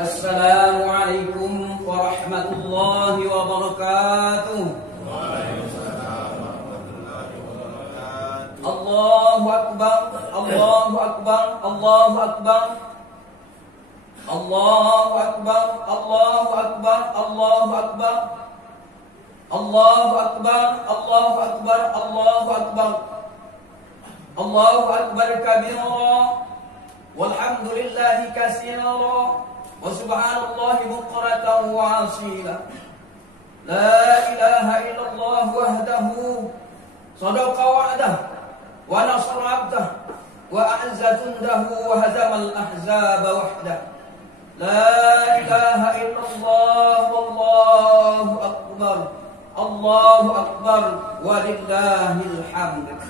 Assalamualaikum warahmatullahi wabarakatuh. Allahu akbar, Allahu akbar, Allahu akbar. Allahu akbar, Allahu akbar, Allahu akbar. Allahu akbar, Allahu akbar, Allahu akbar. Allahu akbar kabira, walhamdulillahi katsira, wa subhanallahi bukratan wa asila. La ilaha illallah wahdahu sadaqa wa'dah wa nasara 'abdah wa a'azza jundahu wa hazamal ahzaba wahdah. La ilaha illallah wallahu akbar. Allahu akbar walillahil hamd.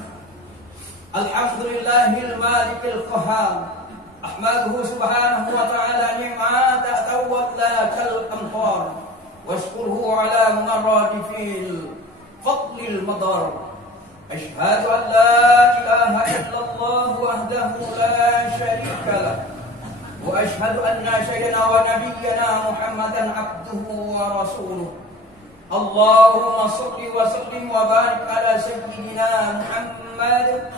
Alhamdulillahil malikil qahhar. Ahmaduhu subhanahu wa ta'ala ni'ma ta'tawalla kal amtar. Washkurhu ala maradifil fadlil madar. Ashhadu an la ilaha illallah wahdahu la syarika lah. Wa ashhadu anna sayyidina wa nabiyyana Muhammadan abduhu wa rasuluh. Allahumma salli wa sallim wa barik ala sayyidina Muhammad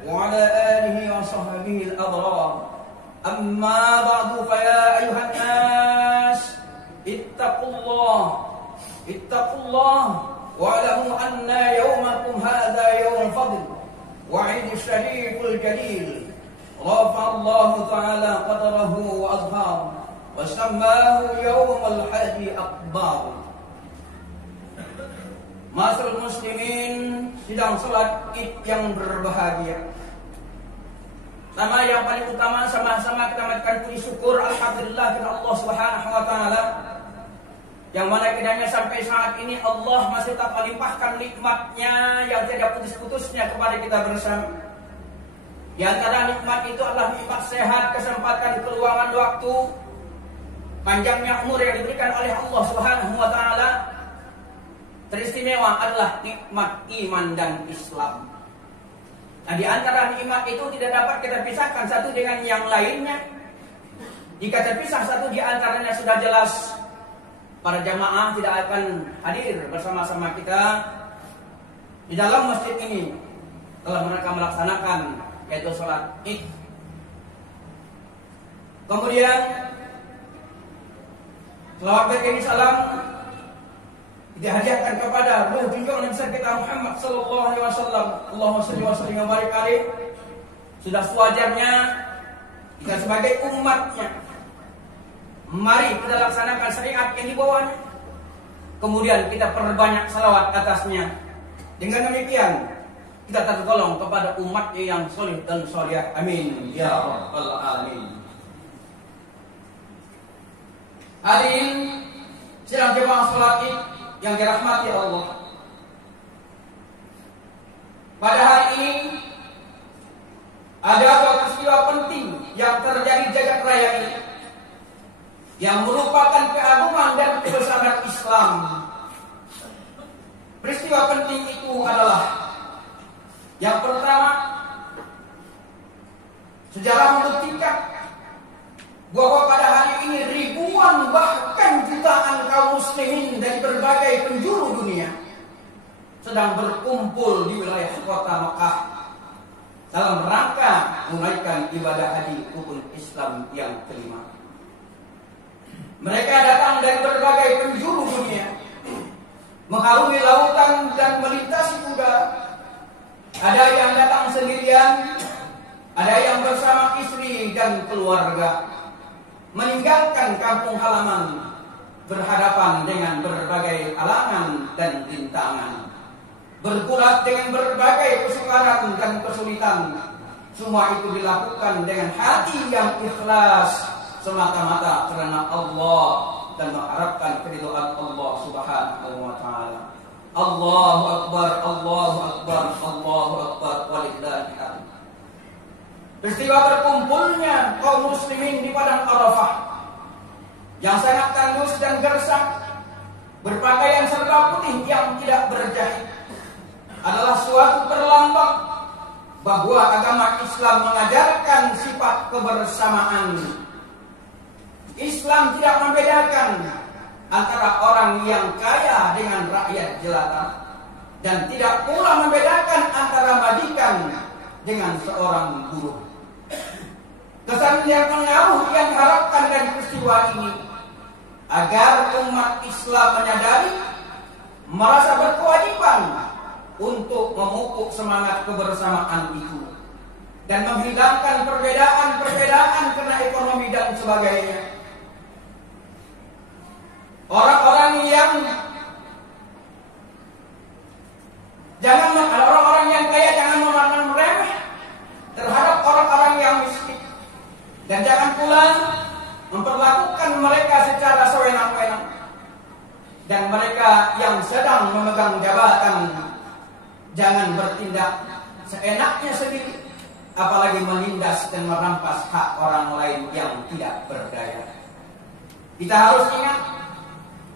wa ala alihi wa sahbihi al-abrar. Amma ba'du, fa ya ayuhan nas ittaqullah wa'lamu anna yawmakum hadha yawm fadl wa 'id syariful jalil. Rafa'a Allah ta'ala qadrahu wa azhar wa sammahu yawmal hadi akbar. Masyarul muslimin, sidang salat Id yang berbahagia. Nama yang paling utama, sama-sama kita mengucapkan puji syukur alhamdulillah kepada Allah Subhanahu wa taala, yang mana kiranya sampai saat ini Allah masih tetap melimpahkan nikmat-Nya yang tidak putus-putusnya kepada kita bersama. Di antara nikmat itu adalah nikmat sehat, kesempatan, keluangan waktu, panjangnya umur yang diberikan oleh Allah Subhanahu wa taala. Teristimewa adalah nikmat iman dan Islam. Nah, di antara nikmat itu tidak dapat kita pisahkan satu dengan yang lainnya. Jika terpisah satu di antaranya, sudah jelas para jamaah tidak akan hadir bersama-sama kita di dalam masjid ini telah mereka melaksanakan yaitu salat Id. Kemudian selawat beriring salam dihadiahkan kepada ruh junjungan besar kita Muhammad sallallahu alaihi wasallam. Allahumma shalli wa sallim wa barik alaihi. Sudah sewajarnya kita sebagai umatnya, mari kita laksanakan syariat yang dibawanya. Kemudian kita perbanyak salawat atasnya. Dengan demikian kita tergolong kepada umatnya yang soleh dan solehah. Amin ya rabbal alamin. Hadirin sidang jemaah salat Id yang dirahmati Allah, pada hari ini ada dua peristiwa penting yang terjadi jagat raya ini, yang merupakan keagungan dan kebesaran Islam. Peristiwa penting itu adalah yang pertama, sejarah membuktikan bahwa pada hari ini ribuan bahkan jutaan kaum muslimin dari berbagai penjuru dunia sedang berkumpul di wilayah kota Mekah dalam rangka menunaikan ibadah haji rukun Islam yang kelima. Mereka datang dari berbagai penjuru dunia, mengharungi lautan dan melintasi udara. Ada yang datang sendirian, ada yang bersama istri dan keluarga, meninggalkan kampung halaman, berhadapan dengan berbagai halangan dan rintangan, bergulat dengan berbagai kesukaran dan kesulitan. Semua itu dilakukan dengan hati yang ikhlas, semata-mata karena Allah dan mengharapkan keridhaan Allah Subhanahu wa taala. Allahu akbar, Allahu akbar, Allahu akbar walillahil hamd. Peristiwa berkumpulnya kaum muslimin di padang Arafah yang sangat tandus dan gersang, berpakaian serba putih yang tidak berjahit, adalah suatu perlambang bahwa agama Islam mengajarkan sifat kebersamaan. Islam tidak membedakan antara orang yang kaya dengan rakyat jelata, dan tidak pula membedakan antara majikan dengan seorang buruh. Kesan yang pengaruh yang diharapkan dari peristiwa ini agar umat Islam menyadari, merasa berkewajiban untuk memupuk semangat kebersamaan itu dan menghilangkan perbedaan-perbedaan karena ekonomi dan sebagainya. Orang-orang yang kaya jangan memandang remeh terhadap orang-orang yang miskin, dan jangan pula memperlakukan mereka secara sewenang-wenang. Dan mereka yang sedang memegang jabatan jangan bertindak seenaknya sendiri, apalagi menindas dan merampas hak orang lain yang tidak berdaya. Kita harus ingat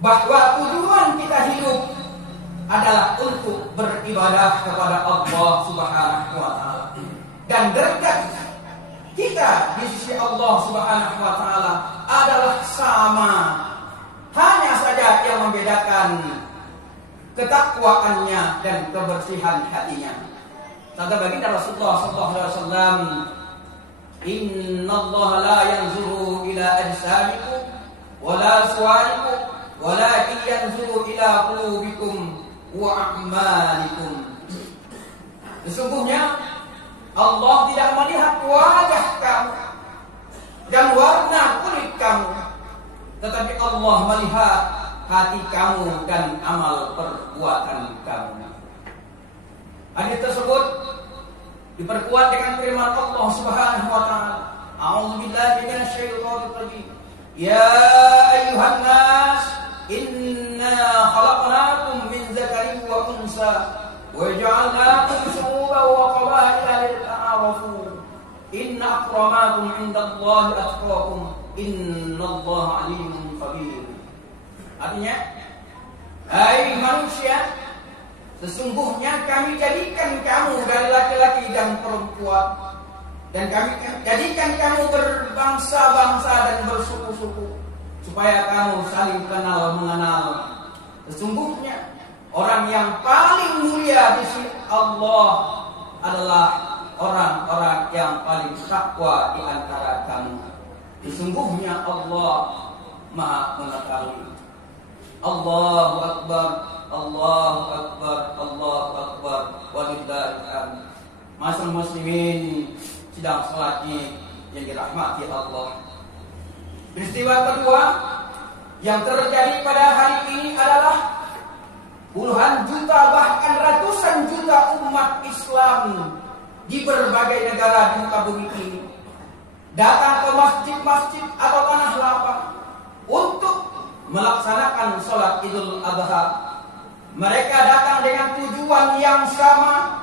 bahwa tujuan kita hidup adalah untuk beribadah kepada Allah Subhanahu wa taala. Dan derajat kita di sisi Allah Subhanahu wa taala adalah sama. Hanya saja yang membedakan ketakwaannya dan kebersihan hatinya. Sabda baginda Rasulullah sallallahu alaihi wasallam, "Innallaha la yanzuru ila ajsamikum wala suwarikum, walakin yanzuru ila qulubikum wa a'malikum." Sesungguhnya Allah tidak melihat wajah kamu dan warna kulit kamu, tetapi Allah melihat hati kamu dan amal perbuatan kamu. Hadis tersebut diperkuat dengan firman Allah Subhanahu wa taala, "A'udzubillahi minasyaitonir rajim. Ya ayyuhan nas, inna khalaqnakum min dzakarin wa unsa wa ja'alnakum syu'uban wa qabaila lita'arafu. Inna akramakum 'indallahi atqakum. Innallaha 'alimun khabir." Artinya, hai manusia, sesungguhnya kami jadikan kamu dari laki-laki dan perempuan, dan kami jadikan kamu berbangsa-bangsa dan bersuku-suku, supaya kamu saling kenal mengenal. Sesungguhnya orang yang paling mulia di sisi Allah adalah orang-orang yang paling takwa di antara kamu. Sesungguhnya Allah Maha mengetahui. Allahu Akbar, Allahu Akbar, Allahu Akbar, walillahil hamd. Masyaallah muslimin sedang salat yang dirahmati Allah. Peristiwa kedua yang terjadi pada hari ini adalah puluhan juta bahkan ratusan juta umat Islam di berbagai negara di muka bumi ini datang ke masjid-masjid atau tanah lapang untuk melaksanakan sholat Idul Adha. Mereka datang dengan tujuan yang sama,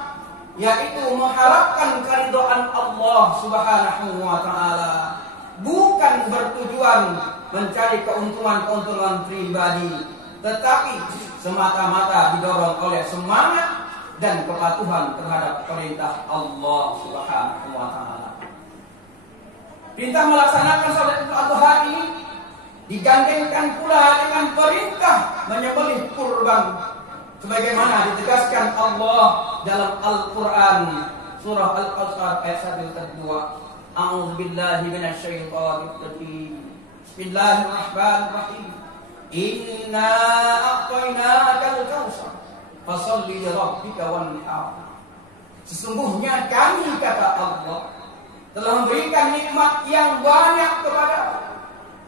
yaitu mengharapkan keridhaan Allah Subhanahu wa taala, bukan bertujuan mencari keuntungan-keuntungan pribadi, tetapi semata-mata didorong oleh semangat dan kepatuhan terhadap perintah Allah Subhanahu wa taala. Perintah melaksanakan sholat Idul Adha ini digandengkan pula dengan perintah menyembelih kurban, sebagaimana ditegaskan Allah dalam Al-Quran surah Al-Qasas ayat 1-2. A'udzubillahi minasyaitonir rajim. Bismillahirrahmanirrahim. Inna a'tainakal kautsar fasholli li rabbika wanhar. Sesungguhnya kami, kata Allah, telah memberikan nikmat yang banyak kepada.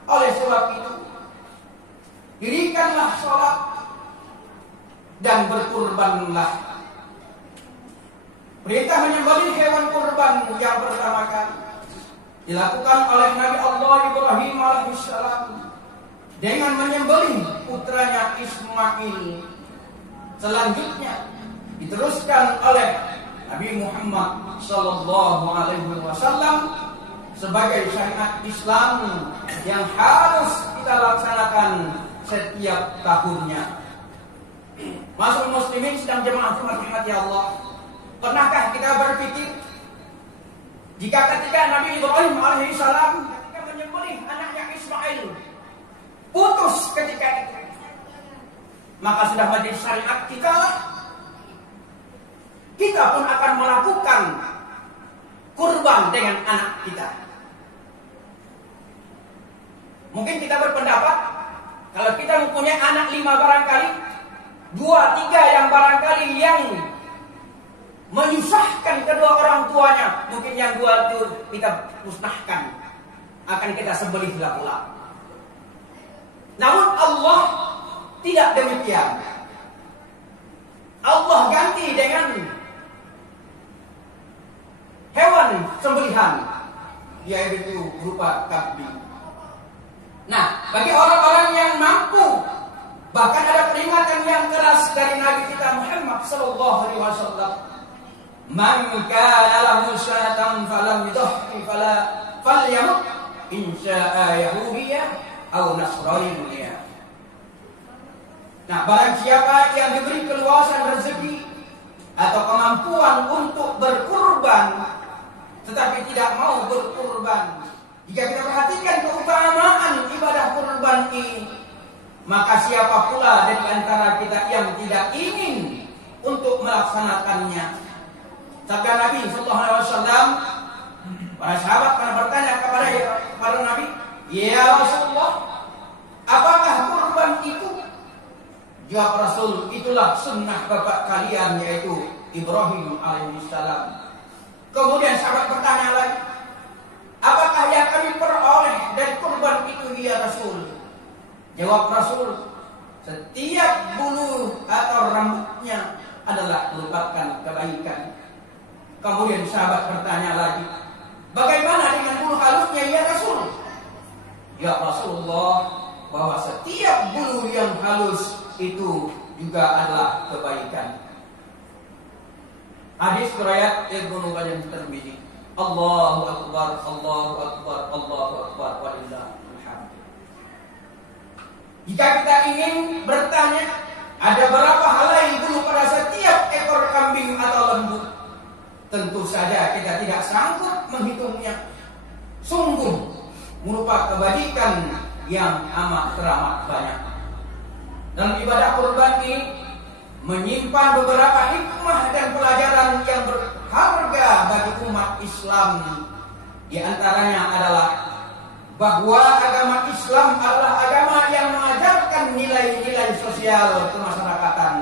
Oleh sebab itu, dirikanlah sholat dan berkurbanlah. Perintah menyembelih hewan kurban yang pertama kali dilakukan oleh Nabi Allah Ibrahim alaihissalam dengan menyembelih putranya Ismail. Selanjutnya diteruskan oleh Nabi Muhammad sallallahu alaihi wasallam sebagai syariat Islam yang harus kita laksanakan setiap tahunnya. Masyaallah muslimin sedang jemaah rahmati Allah. Pernahkah kita berpikir jika ketika Nabi Ibrahim alaihissalam ketika menyembelih anaknya Ismail putus ketika itu, maka sudah menjadi syariat kita lah. Kita pun akan melakukan kurban dengan anak kita. Mungkin kita berpendapat, kalau kita mempunyai anak 5 barangkali, 2-3 yang barangkali yang menyusahkan kedua orang tuanya, mungkin yang 2 itu kita musnahkan, akan kita sembelihlah pula. Namun Allah tidak demikian. Allah ganti dengan hewan sembelihan, yaitu berupa kambing. Nah, bagi orang-orang yang mampu, bahkan ada peringatan yang keras dari Nabi kita Muhammad sallallahu alaihi wasallam, "Man kana lahu syatan falam yudhi falyamut in syaa'a yahudiyya aw nasraniyya." Nah, barang siapa yang diberi keluasan rezeki atau kemampuan untuk berkurban tetapi tidak mau berkurban, jika kita perhatikan keutamaan ibadah kurban ini, maka siapa pula dari antara kita yang tidak ingin untuk melaksanakannya? Sabda Nabi sallallahu alaihi wasallam, para sahabat pernah bertanya kepada Nabi, "Ya Rasulullah, apakah kurban itu?" Jawab Rasul, "Itulah sunnah bapak kalian, yaitu Ibrahim alaihissalam." Kemudian sahabat bertanya lagi, "Apakah yang kami peroleh dari kurban itu ya Rasul?" Jawab Rasul, "Setiap bulu atau rambutnya adalah merupakan kebaikan." Kemudian sahabat bertanya lagi, "Bagaimana dengan bulu halusnya ya Rasul?" Ya Rasulullah, bahwa setiap bulu yang halus itu juga adalah kebaikan. Hadis riwayat Ibnu Majah Tirmidzi. Allahu akbar, Allahu akbar, Allahu akbar, walillahil hamd. Jika kita ingin bertanya, ada berapa helai bulu pada setiap ekor kambing atau lembu? Tentu saja kita tidak sanggup menghitungnya. Sungguh merupakan kebajikan yang amat teramat banyak. Dalam ibadah kurban ini menyimpan beberapa hikmah dan pelajaran yang berharga bagi umat Islam. Di antaranya adalah bahwa agama Islam adalah agama yang mengajarkan nilai-nilai sosial kemasyarakatan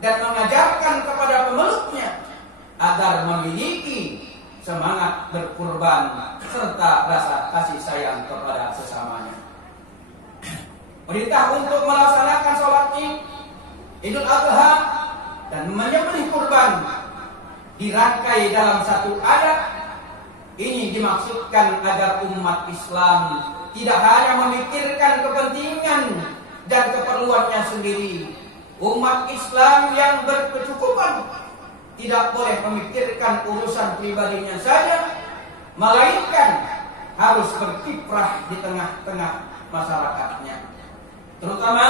dan mengajarkan kepada pemeluknya agar memiliki semangat berkurban serta rasa kasih sayang kepada sesamanya. Perintah untuk melaksanakan sholat Idul Adha dan menyembelih kurban dirangkai dalam satu ayat. Ini dimaksudkan agar umat Islam tidak hanya memikirkan kepentingan dan keperluannya sendiri. Umat Islam yang berkecukupan tidak boleh memikirkan urusan pribadinya saja, melainkan harus berkiprah di tengah-tengah masyarakatnya, terutama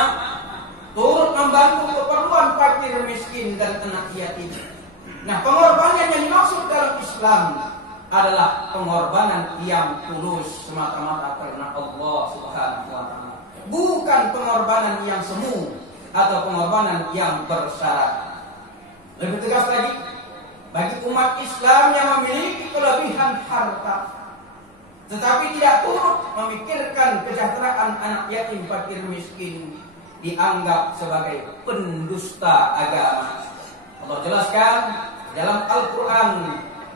turut membantu keperluan fakir miskin dan anak yatim. Nah, pengorbanan yang dimaksud dalam Islam adalah pengorbanan yang tulus semata-mata karena Allah Subhanahu wa taala, bukan pengorbanan yang semu atau pengorbanan yang bersyarat. Lebih tegas lagi, bagi umat Islam yang memiliki kelebihan harta tetapi tidak turut memikirkan kesejahteraan anak yatim fakir miskin, dianggap sebagai pendusta agama. Allah jelaskan dalam Al-Quran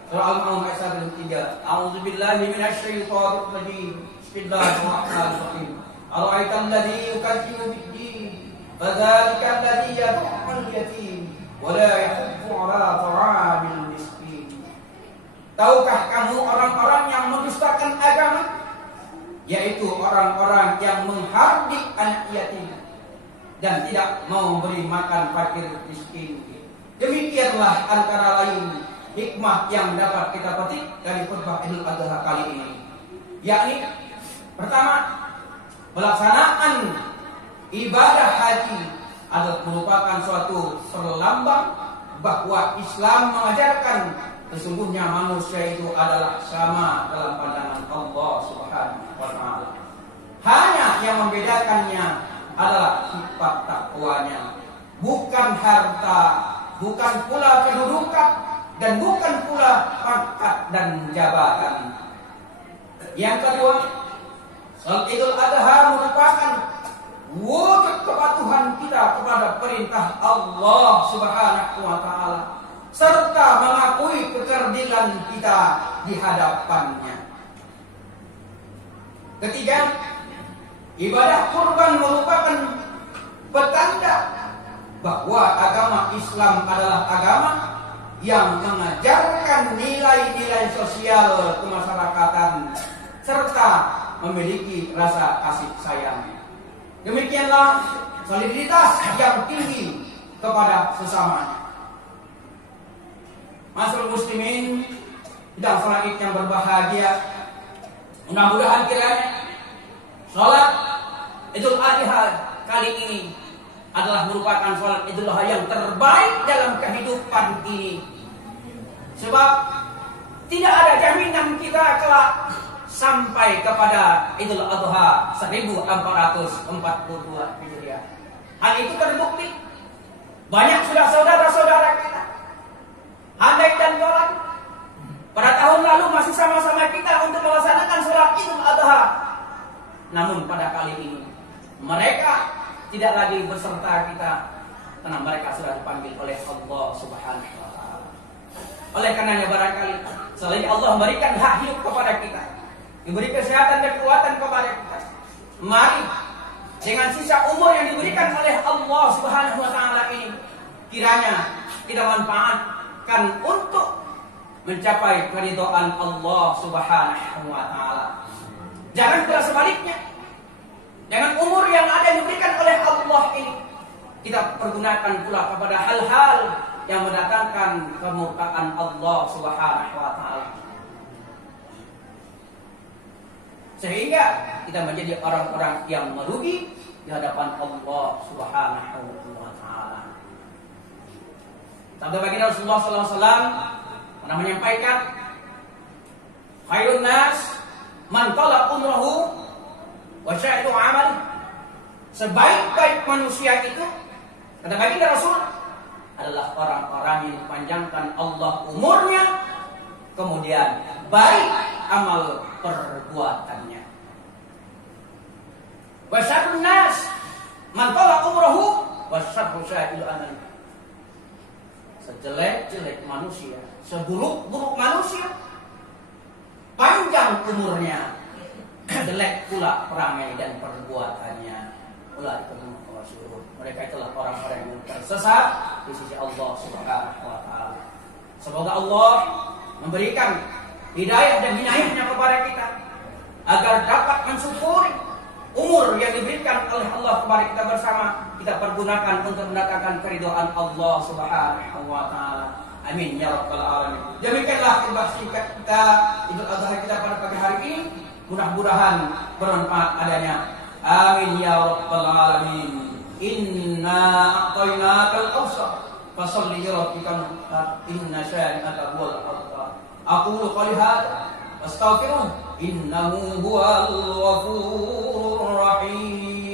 surah Al-Maun ayat 3, "A'udzubillahi minasyaitonir rajim. Bismillahirrahmanirrahim. Ara'aital ladzi yukadzibu bid-din, fadzalika alladzi yad'ul yatim wa la yahuddu 'ala ta'amil miskin." Tahukah kamu orang-orang yang mendustakan agama, yaitu orang-orang yang menghardik anak yatim dan tidak mau memberi makan fakir miskin. Demikianlah antara lain hikmah yang dapat kita petik dari khutbah Idul Adha kali ini, yakni pertama, pelaksanaan ibadah haji adalah merupakan suatu perlambang bahwa Islam mengajarkan sesungguhnya manusia itu adalah sama dalam pandangan Allah Subhanahu wa taala. Hanya yang membedakannya adalah sifat takwanya, bukan harta, bukan pula kedudukan, dan bukan pula pangkat dan jabatan. Yang kedua, salat Idul Adha merupakan wujud kepatuhan kita kepada perintah Allah Subhanahu wa taala serta mengakui kecerdilan kita di hadapannya. Ketiga, ibadah kurban merupakan petanda bahwa agama Islam adalah agama yang mengajarkan nilai-nilai sosial kemasyarakatan serta memiliki rasa kasih sayang. Demikianlah soliditas yang tinggi kepada sesamanya. Masyaallah muslimin dan salat Id yang berbahagia, mudah-mudahan kiranya salat Idul Adha kali ini adalah merupakan salat Idul Adha yang terbaik dalam kehidupan ini. Sebab tidak ada jaminan kita kelak sampai kepada Idul Adha 1442 Hijriah. Hal itu terbukti banyak sudah saudara-saudara kita handai dan golak pada tahun lalu masih sama-sama kita untuk melaksanakan sholat Idul Adha. Namun pada kali ini mereka tidak lagi beserta kita karena mereka sudah dipanggil oleh Allah Subhanahu wa taala. Oleh karenanya barangkali selain Allah memberikan hak hidup kepada kita, diberi kesehatan dan kekuatan kepada kita, mari dengan sisa umur yang diberikan oleh Allah Subhanahu wa taala ini kiranya kita manfaatkan untuk mencapai keridhaan Allah Subhanahu wa taala. Jangan pula sebaliknya. Dengan umur yang ada yang diberikan oleh Allah ini kita pergunakan pula kepada hal-hal yang mendatangkan kemurkaan Allah Subhanahu wa taala. Sehingga kita menjadi orang-orang yang merugi di hadapan Allah Subhanahu wa taala. Sabda baginda Rasulullah sallallahu alaihi wasallam pernah menyampaikan, khairun nas man tala umruhu wa sya'atu amal. Sebaik-baik manusia itu, kata baginda Rasul, adalah orang-orang yang dipanjangkan Allah umurnya, kemudian baik amal perbuatannya. Wa syarrun nas man tala umruhu wa syarru sya'il amal. Sejelek-jelek manusia, seburuk-buruk manusia, panjang umurnya, jelek pula perangai dan perbuatannya. Mereka itulah orang-orang yang tersesat di sisi Allah Subhanahu wa taala. Semoga Allah memberikan hidayah dan inayahnya kepada kita agar dapat mensyukuri umur yang diberikan oleh Allah kepada kita bersama, kita pergunakan untuk mendatangkan keridhaan Allah Subhanahu wa taala. Amin ya rabbal alamin. Demikianlah ibadah kita Idul Adha kita pada pagi hari ini. Mudah-mudahan bermanfaat adanya. Amin ya rabbal alamin. Inna a'tainakal kautsar fasholli li rabbika inna syani'aka huwal abtar. Aqulu qali hadza wastaghfiruh innahu huwal ghafurur rahim.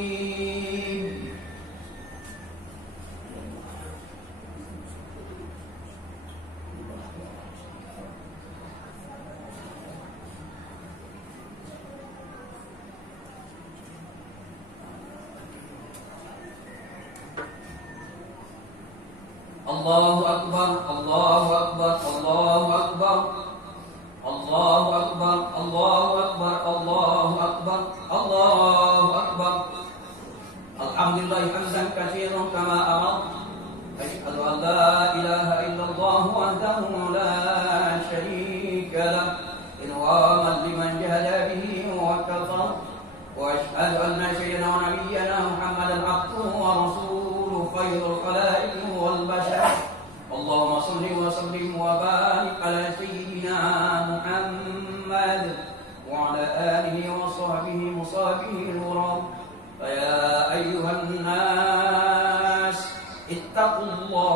Allahu akbar, Allahu akbar, Allahu akbar. Allahu akbar, Allahu akbar, Allahu akbar, Allahu akbar. Alhamdulillah hamdan katsiran kama amar. Asyhadu an la ilaha illallah wahdahu la syarika lah. Inwaman liman jahada bihi wa kafar. Wa asyhadu anna sayyidina wa nabiyyana Muhammadan abduhu wa rasuluhu khairul khalaiq wal bashar. Allahumma shalli wa sallim wa barik ala sayyidina Muhammad wa ala alihi wa sahbihi musabihi al-wuram. Ya ayyuhan nas ittaqullaha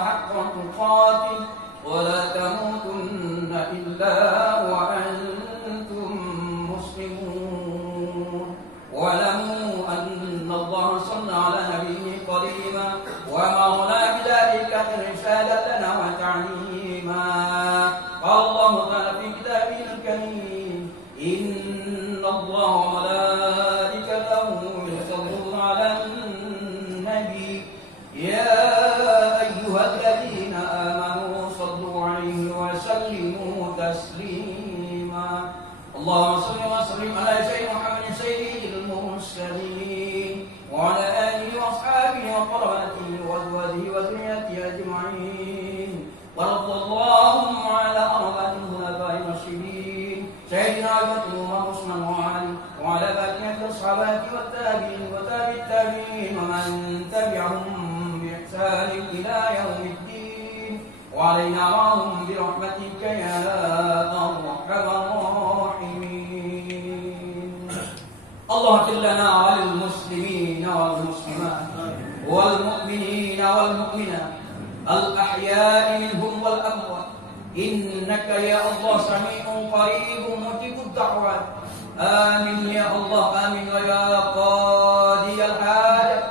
haqqa tuqatih wa la tamutunna illa wa antum muslimun. وسلموا تسليما اللهم صل وسلم على سيدنا محمد سيد المرسلين وعلى آله وأصحابه وقرابته وأزواجه وذريته أجمعين وارض اللهم على أربعة الخلفاء الراشدين سيدنا أبي بكر وعمر وعثمان وعلي وعلى بقية الصحابة والتابعين وتابع التابعين ومن تبعهم بإحسان إلى يوم الدين وعلينا معهم برحمتك يا أرحم الراحمين اللهم اغفر لنا وللمسلمين والمسلمات والمؤمنين والمؤمنات الأحياء منهم والأموات إنك يا الله سميع قريب مجيب الدعوات آمين يا الله آمين يا قاضي الحاجة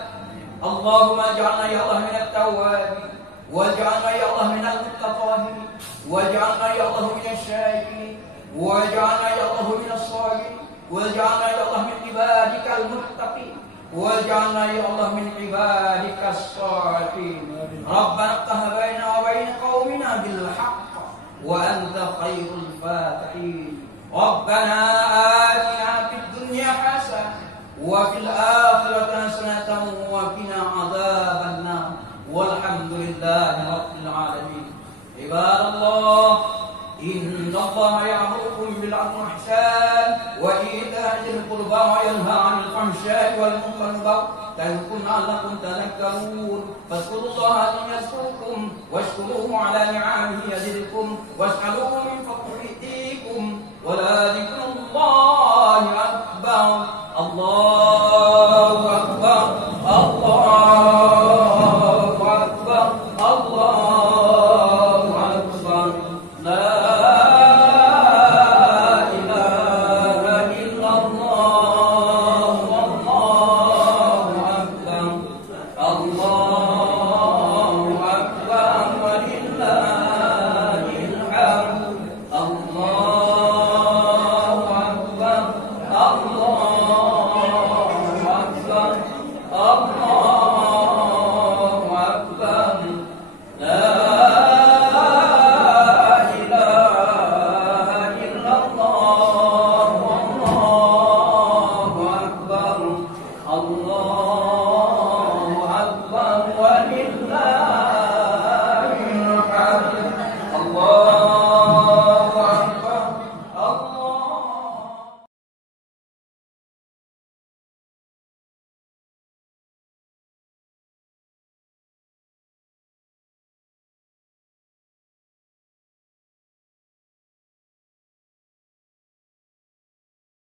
اللهم اجعلنا يا الله من التوابين واجعلنا يا الله من المتطهرين واجعلنا يا الله من الشاكرين واجعلنا يا الله من الصابرين واجعلنا يا الله من عبادك المتقين واجعلنا يا الله من عبادك الصالحين ربنا افتح بيننا وبين قومنا بالحق وأنت خير الفاتحين ربنا آتنا في الدنيا حسنة وفي الآخرة حسنة وقنا عذاب النار والحمد لله رب العالمين عباد الله إن الله يأمركم بالعدل والإحسان وإيتاء ذي القربى وينهى عن الفحشاء والمنكر والبغي يعظكم لعلكم تذكرون فاذكروا الله يذكركم واشكروه على نعمه يزدكم واسألوه